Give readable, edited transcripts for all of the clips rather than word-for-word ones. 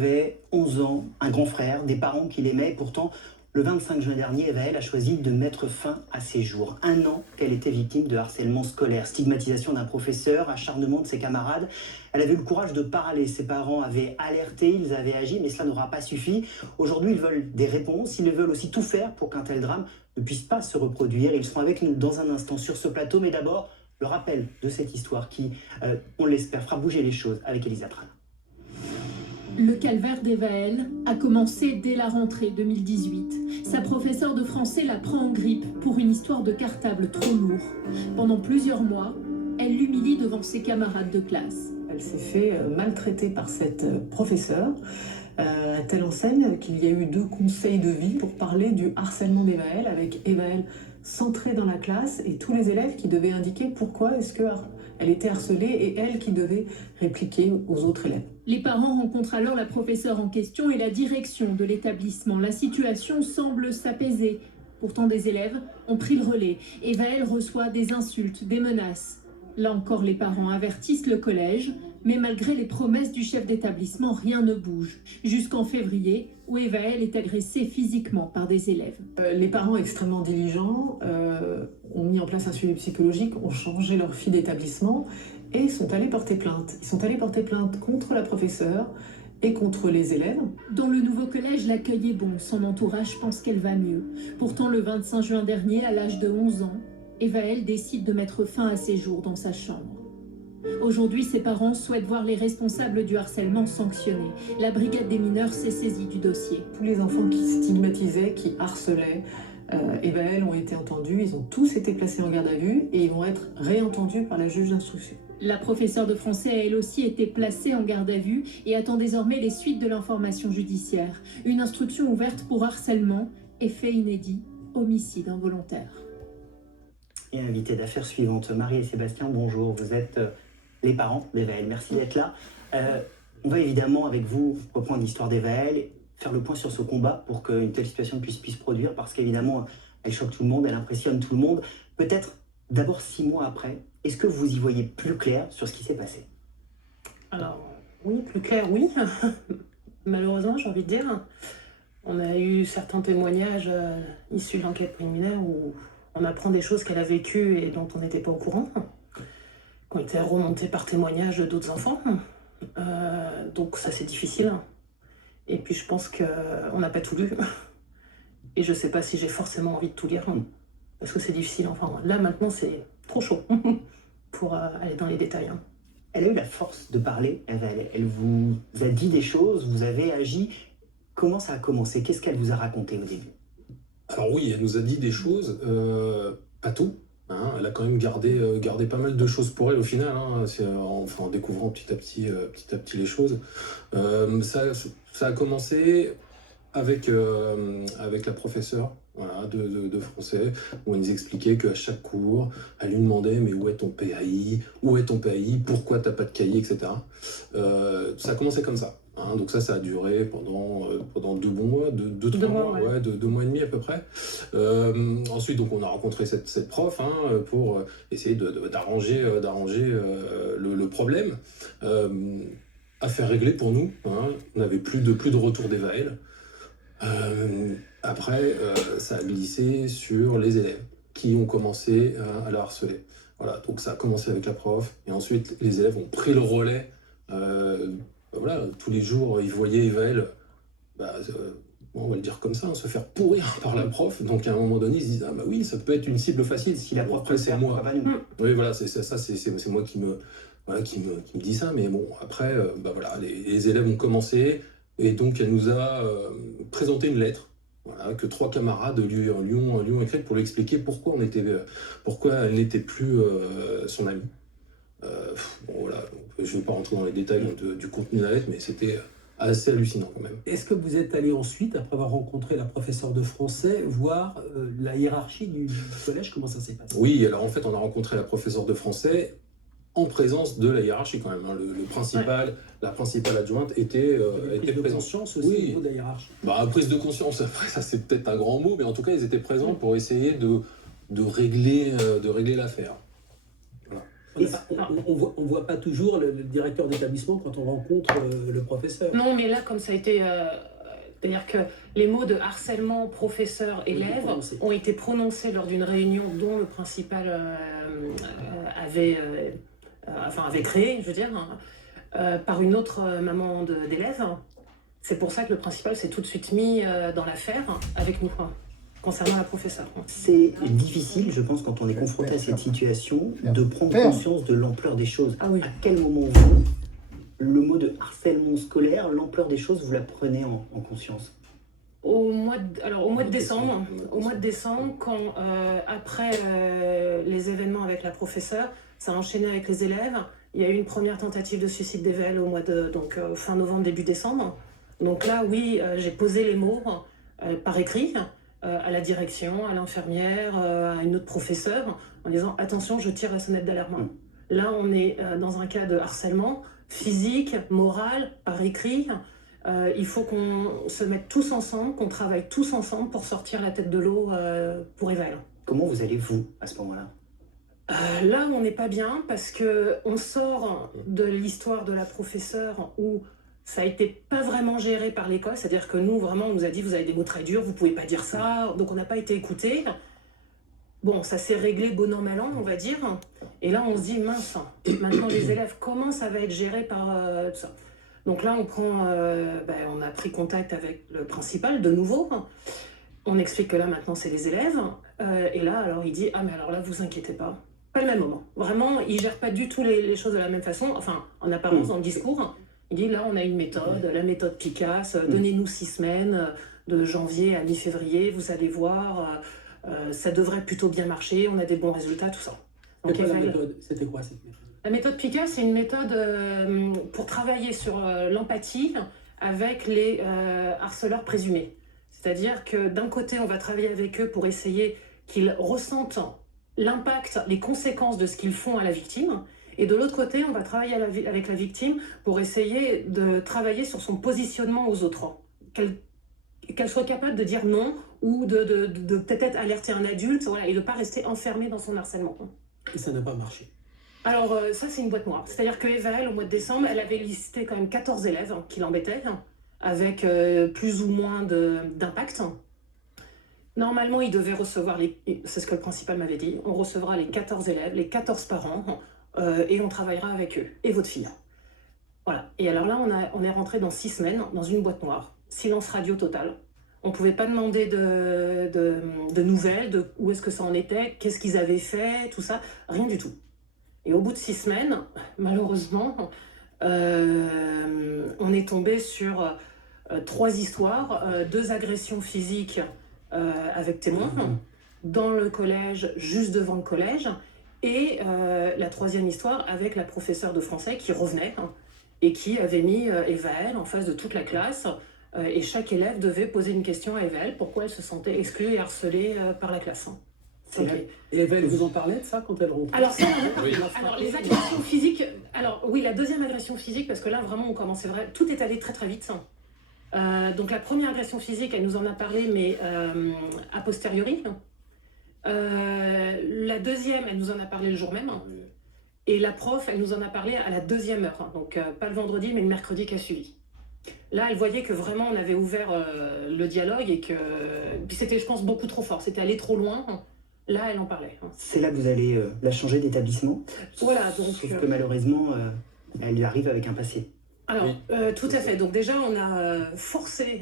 avait 11 ans, un grand frère, des parents qui l'aimaient. Pourtant, le 25 juin dernier, Evaëlle a choisi de mettre fin à ses jours. 1 an qu'elle était victime de harcèlement scolaire, stigmatisation d'un professeur, acharnement de ses camarades. Elle avait eu le courage de parler. Ses parents avaient alerté, ils avaient agi, mais cela n'aura pas suffi. Aujourd'hui, ils veulent des réponses. Ils veulent aussi tout faire pour qu'un tel drame ne puisse pas se reproduire. Ils seront avec nous dans un instant sur ce plateau. Mais d'abord, le rappel de cette histoire qui, on l'espère, fera bouger les choses avec Elisa Tran. Le calvaire d'Evaëlle a commencé dès la rentrée 2018. Sa professeure de français la prend en grippe pour une histoire de cartable trop lourd. Pendant plusieurs mois, elle l'humilie devant ses camarades de classe. Elle s'est fait maltraiter par cette professeure, à telle enseigne qu'il y a eu 2 conseils de vie pour parler du harcèlement d'Evaëlle, avec Evaëlle centrée dans la classe et tous les élèves qui devaient indiquer pourquoi est-ce qu'elle était harcelée et elle qui devait répliquer aux autres élèves. Les parents rencontrent alors la professeure en question et la direction de l'établissement. La situation semble s'apaiser. Pourtant, des élèves ont pris le relais. Evaëlle reçoit des insultes, des menaces. Là encore, les parents avertissent le collège, mais malgré les promesses du chef d'établissement, rien ne bouge. Jusqu'en février, où Evaëlle est agressée physiquement par des élèves. Les parents extrêmement diligents ont mis en place un suivi psychologique, ont changé leur fille d'établissement et sont allés porter plainte. Ils sont allés porter plainte contre la professeure et contre les élèves. Dans le nouveau collège, l'accueil est bon. Son entourage pense qu'elle va mieux. Pourtant, le 25 juin dernier, à l'âge de 11 ans, Evaëlle décide de mettre fin à ses jours dans sa chambre. Aujourd'hui, ses parents souhaitent voir les responsables du harcèlement sanctionnés. La brigade des mineurs s'est saisie du dossier. Tous les enfants qui stigmatisaient, qui harcelaient Evaëlle ont été entendus. Ils ont tous été placés en garde à vue et ils vont être réentendus par la juge d'instruction. La professeure de français a elle aussi été placée en garde à vue et attend désormais les suites de l'information judiciaire. Une instruction ouverte pour harcèlement et fait inédit, homicide involontaire. Et invité d'affaires suivante, Marie et Sébastien, bonjour. Vous êtes les parents d'Evaëlle. Merci d'être là. On va évidemment, avec vous, reprendre l'histoire d'Evaëlle, faire le point sur ce combat pour qu'une telle situation puisse se produire, parce qu'évidemment, elle choque tout le monde, elle impressionne tout le monde. Peut-être d'abord 6 mois après, est-ce que vous y voyez plus clair sur ce qui s'est passé? Alors, oui, plus clair, oui. Malheureusement, j'ai envie de dire. On a eu certains témoignages issus de l'enquête préliminaire où on apprend des choses qu'elle a vécues et dont on n'était pas au courant, qui ont été remontées par témoignage d'autres enfants. Donc ça, c'est difficile. Et puis je pense qu'on n'a pas tout lu. Et je ne sais pas si j'ai forcément envie de tout lire, parce que c'est difficile. Enfin, là, maintenant, c'est trop chaud pour aller dans les détails. Elle a eu la force de parler, elle vous a dit des choses, vous avez agi. Comment ça a commencé? Qu'est-ce qu'elle vous a raconté au début? Alors oui, elle nous a dit des choses, pas tout. Hein, elle a quand même gardé pas mal de choses pour elle au final, hein, en découvrant petit à petit les choses. Ça a commencé avec la professeure, voilà, de français, où elle nous expliquait qu'à chaque cours, elle lui demandait « mais où est ton PAI? Où est ton PAI? Pourquoi t'as pas de cahier ?» etc. Ça a commencé comme ça. Hein, donc ça a duré pendant 2 bons mois, 2-3 mois, ouais, 2 mois et demi à peu près. Ensuite, donc, on a rencontré cette prof pour essayer d'arranger le problème, à faire régler pour nous. Hein, on n'avait plus de retour d'Evaëlle. Après, ça a glissé sur les élèves qui ont commencé à la harceler. Voilà, donc ça a commencé avec la prof, et ensuite les élèves ont pris le relais. Voilà, tous les jours, ils voyaient Evaëlle, on va le dire comme ça, se faire pourrir par la prof. Donc à un moment donné, ils se disent « ah bah oui, ça peut être une cible facile si la prof c'est moi ». Oui, voilà, c'est moi qui me dit ça, mais bon, après, voilà, les élèves ont commencé, et donc elle nous a présenté une lettre. Voilà, que 3 camarades lui ont écrite pour lui expliquer pourquoi elle n'était plus son amie. Bon, voilà, je ne vais pas rentrer dans les détails du contenu de la lettre, mais c'était assez hallucinant quand même. Est-ce que vous êtes allé ensuite, après avoir rencontré la professeure de français, voir la hiérarchie du collège, comment ça s'est passé? Oui, alors en fait, on a rencontré la professeure de français en présence de la hiérarchie quand même. Hein. Le principal, la principale adjointe était présente. De conscience aussi, oui, au niveau de la hiérarchie. Prise de conscience, après ça c'est peut-être un grand mot, mais en tout cas ils étaient présents pour essayer de régler l'affaire. Voilà. On voit pas toujours le directeur d'établissement quand on rencontre le professeur. Non, mais là, comme ça a été... c'est-à-dire que les mots de harcèlement professeur-élève ont été prononcés lors d'une réunion dont le principal avait créé, je veux dire, par une autre maman d'élève. C'est pour ça que le principal s'est tout de suite mis dans l'affaire avec nous, concernant la professeure. C'est difficile, je pense, quand on est confronté à cette situation, de prendre conscience de l'ampleur des choses. Ah oui. À quel moment vous, le mot de harcèlement scolaire, l'ampleur des choses, vous la prenez en conscience? Au mois de décembre, quand après les événements avec la professeure, ça a enchaîné avec les élèves, il y a eu une première tentative de suicide d'Evel au mois de fin novembre, début décembre. Donc là, oui, j'ai posé les mots par écrit à la direction, à l'infirmière, à une autre professeure, en disant attention, je tire la sonnette d'alarme. Là, on est dans un cas de harcèlement physique, moral, par écrit. Il faut qu'on se mette tous ensemble, qu'on travaille tous ensemble pour sortir la tête de l'eau pour Evel. Comment vous allez, vous, à ce moment-là? Là, on n'est pas bien parce qu'on sort de l'histoire de la professeure où ça a été pas vraiment géré par l'école. C'est-à-dire que nous, vraiment, on nous a dit vous avez des mots très durs, vous pouvez pas dire ça. Donc on n'a pas été écoutés. Bon, ça s'est réglé bon an, mal an, on va dire. Et là, on se dit mince, maintenant les élèves, comment ça va être géré par tout ça? Donc là, on a pris contact avec le principal de nouveau. On explique que là, maintenant, c'est les élèves. Et là, alors, il dit « Ah, mais alors là, vous inquiétez pas. » Pas le même moment. Vraiment, il ne gère pas du tout les choses de la même façon. Enfin, en apparence, dans le discours. Il dit « Là, on a une méthode, la méthode Picasse. Donnez-nous 6 semaines, de janvier à mi-février. Vous allez voir, ça devrait plutôt bien marcher. On a des bons résultats, tout ça. » Donc, C'était quoi cette méthode? La méthode Picasse, c'est une méthode pour travailler sur l'empathie avec les harceleurs présumés. C'est-à-dire que d'un côté, on va travailler avec eux pour essayer qu'ils ressentent l'impact, les conséquences de ce qu'ils font à la victime. Et de l'autre côté, on va travailler avec la victime pour essayer de travailler sur son positionnement aux autres. Qu'elle soit capable de dire non ou de peut-être alerter un adulte, voilà, et de ne pas rester enfermée dans son harcèlement. Et ça n'a pas marché. Alors ça, c'est une boîte noire. C'est-à-dire que Evel, au mois de décembre, elle avait listé quand même 14 élèves qui l'embêtaient, avec plus ou moins d'impact. Normalement, il devait recevoir c'est ce que le principal m'avait dit, on recevra les 14 élèves, les 14 parents, et on travaillera avec eux, et votre fille. Voilà. Et alors là, on est rentré dans 6 semaines, dans une boîte noire, silence radio total. On ne pouvait pas demander de nouvelles, de où est-ce que ça en était, qu'est-ce qu'ils avaient fait, tout ça, rien du tout. Et au bout de 6 semaines, malheureusement, on est tombé sur 3 histoires, 2 agressions physiques avec témoins, dans le collège, juste devant le collège, et la 3e histoire avec la professeure de français qui revenait et qui avait mis Evel en face de toute la classe, et chaque élève devait poser une question à Evel, pourquoi elle se sentait exclue et harcelée par la classe. Okay. Et Evel vous en parlait de ça quand elle rencontrait? Alors, alors les agressions physiques, alors oui, la 2e agression physique, parce que là vraiment on commençait vraiment, tout est allé très très vite. Donc la première agression physique, elle nous en a parlé, mais a posteriori. La 2e, elle nous en a parlé le jour même. Et la prof, elle nous en a parlé à la 2e heure. Donc pas le vendredi, mais le mercredi qui a suivi. Là, elle voyait que vraiment on avait ouvert le dialogue et que puis c'était, je pense, beaucoup trop fort. C'était allé trop loin. Là, elle en parlait. C'est là que vous allez la changer d'établissement. Voilà, donc... Sauf que malheureusement, elle lui arrive avec un passé. Alors, tout à fait. Donc déjà, on a forcé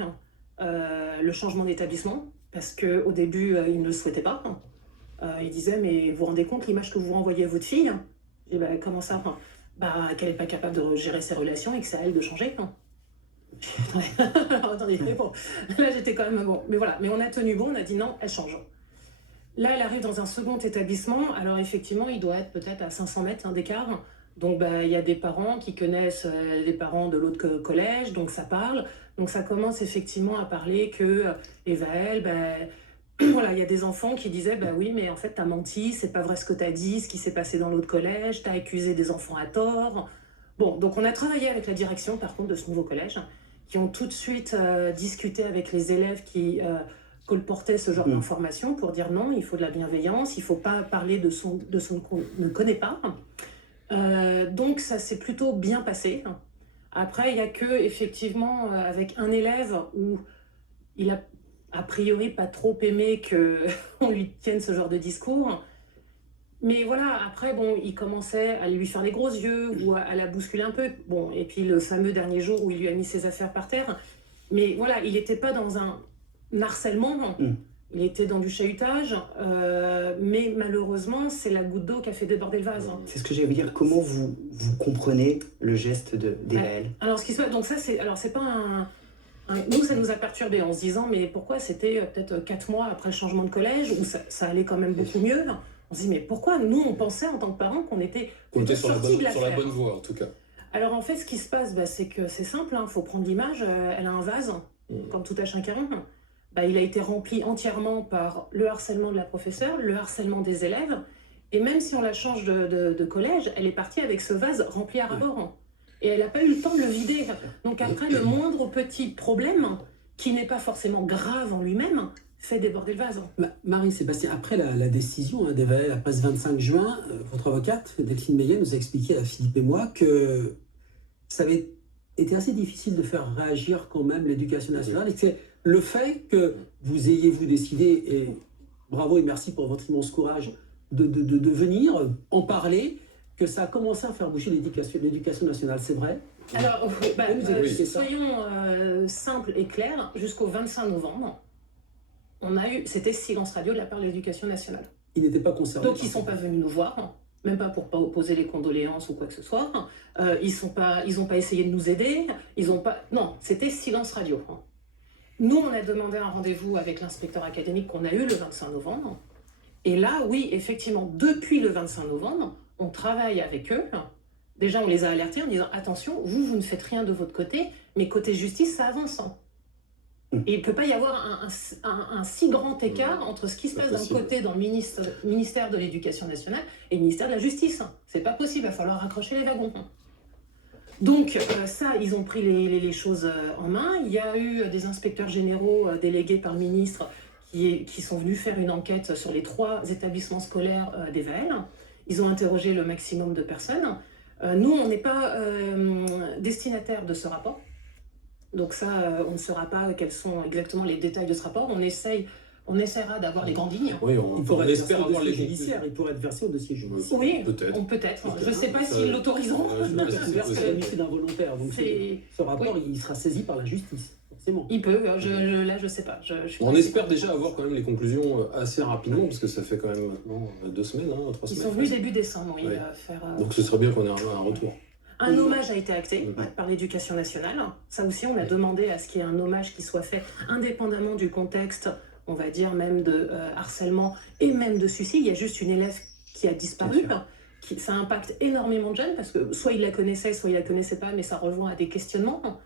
le changement d'établissement, parce qu'au début, il ne le souhaitait pas. Il disait, mais vous vous rendez compte l'image que vous renvoyez à votre fille? Je dis, comment ça? Qu'elle n'est pas capable de gérer ses relations et que c'est à elle de changer. Alors, attendez, mais bon, là, j'étais quand même... Bon, mais voilà, mais on a tenu bon, on a dit non, elle change. Là, elle arrive dans un second établissement. Alors, effectivement, il doit être peut-être à 500 mètres d'écart. Donc, il y a des parents qui connaissent les parents de l'autre collège, donc ça parle. Donc, ça commence effectivement à parler que Evel, voilà, il y a des enfants qui disaient oui, mais en fait, t'as menti, c'est pas vrai ce que t'as dit, ce qui s'est passé dans l'autre collège, t'as accusé des enfants à tort. Bon, donc on a travaillé avec la direction, par contre, de ce nouveau collège, qui ont tout de suite discuté avec les élèves qui colportaient ce genre d'informations pour dire non, il faut de la bienveillance, il faut pas parler de ce qu'on ne connaît pas. Donc ça s'est plutôt bien passé. Après, il n'y a que, effectivement, avec un élève où il a priori pas trop aimé qu'on lui tienne ce genre de discours. Mais voilà, après, bon, il commençait à lui faire des gros yeux ou à la bousculer un peu. Bon, et puis le fameux dernier jour où il lui a mis ses affaires par terre. Mais voilà, il n'était pas dans un harcèlement, il était dans du chahutage. Mais malheureusement, c'est la goutte d'eau qui a fait déborder le vase. C'est ce que j'allais vous dire. Comment vous comprenez le geste d'Evaël? Alors, ce qui se passe, donc ça, c'est pas nous, ça nous a perturbés en se disant, mais pourquoi c'était peut-être 4 mois après le changement de collège où ça allait quand même beaucoup mieux. On se dit, mais pourquoi nous, on pensait en tant que parents qu'on était sur la bonne voie, en tout cas. Alors en fait, ce qui se passe, c'est que c'est simple, il faut prendre l'image, elle a un vase, comme tout à chacun. Il a été rempli entièrement par le harcèlement de la professeure, le harcèlement des élèves, et même si on la change de collège, elle est partie avec ce vase rempli à ras-bord. Et elle n'a pas eu le temps de le vider. Donc après, le moindre petit problème, qui n'est pas forcément grave en lui-même, fait déborder le vase. Marie-Sébastien, après la décision d'Evaël, après ce 25 juin, votre avocate, Delphine Meillet, nous a expliqué à Philippe et moi que ça avait été assez difficile de faire réagir quand même l'éducation nationale, et que c'est le fait que vous ayez décidé, et bravo et merci pour votre immense courage, de venir en parler, que ça a commencé à faire bouger l'éducation nationale, c'est vrai? Alors, soyons simples et clairs, jusqu'au 25 novembre, c'était silence radio de la part de l'Éducation nationale. Ils n'étaient pas concernés. Donc ils ne sont pas venus nous voir, même pas pour poser les condoléances ou quoi que ce soit. Ils n'ont pas essayé de nous aider. Non, c'était silence radio. Nous, on a demandé un rendez-vous avec l'inspecteur académique qu'on a eu le 25 novembre. Et là, oui, effectivement, depuis le 25 novembre, on travaille avec eux. Déjà, on les a alertés en disant « Attention, vous ne faites rien de votre côté, mais côté justice, ça avance. » Et il ne peut pas y avoir un si grand écart entre ce qui se passe d'un côté dans le ministère de l'Éducation nationale et le ministère de la Justice. C'est pas possible, il va falloir raccrocher les wagons. Donc ça, ils ont pris les choses en main. Il y a eu des inspecteurs généraux délégués par le ministre qui sont venus faire une enquête sur les 3 établissements scolaires d'Evaël. Ils ont interrogé le maximum de personnes. Nous, on n'est pas destinataire de ce rapport. Donc ça, on ne saura pas quels sont exactement les détails de ce rapport. On essaiera d'avoir les grandes lignes. Oui, on espère avoir les judiciaires. Il pourrait être versé au dossier judiciaire. Oui, peut-être. Je ne sais pas s'ils l'autoriseront. C'est l'homicide involontaire. Donc ce rapport, il sera saisi par la justice. Forcément. Il peut. Là, je ne sais pas. On espère déjà avoir quand même les conclusions assez rapidement, parce que ça fait quand même maintenant 2 semaines, 3 semaines. Ils sont venus début décembre, oui, faire... Donc ce serait bien qu'on ait un retour. Un hommage a été acté par l'Éducation nationale. Ça aussi, on a demandé à ce qu'il y ait un hommage qui soit fait indépendamment du contexte, on va dire même de harcèlement et même de suicide. Il y a juste une élève qui a disparu. Ça impacte énormément de jeunes parce que soit ils la connaissaient, soit ils la connaissaient pas, mais ça rejoint à des questionnements.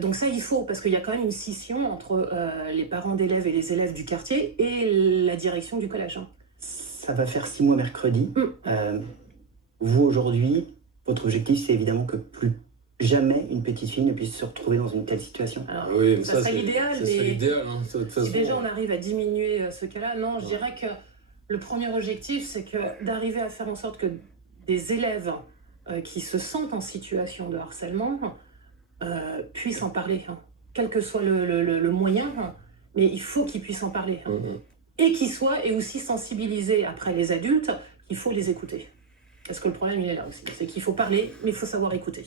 Donc ça, il faut, parce qu'il y a quand même une scission entre les parents d'élèves et les élèves du quartier et la direction du collège. Ça va faire 6 mois mercredi. Vous, aujourd'hui, votre objectif, c'est évidemment que plus jamais une petite fille ne puisse se retrouver dans une telle situation. Alors, oui, ça serait l'idéal, mais de toute façon, si déjà on arrive à diminuer ce cas-là, non, je dirais que le premier objectif, c'est d'arriver à faire en sorte que des élèves qui se sentent en situation de harcèlement puissent en parler, quel que soit le moyen, mais il faut qu'ils puissent en parler. Et qu'ils soient aussi sensibilisés après les adultes, il faut les écouter. Parce que le problème, il est là aussi. C'est qu'il faut parler, mais il faut savoir écouter.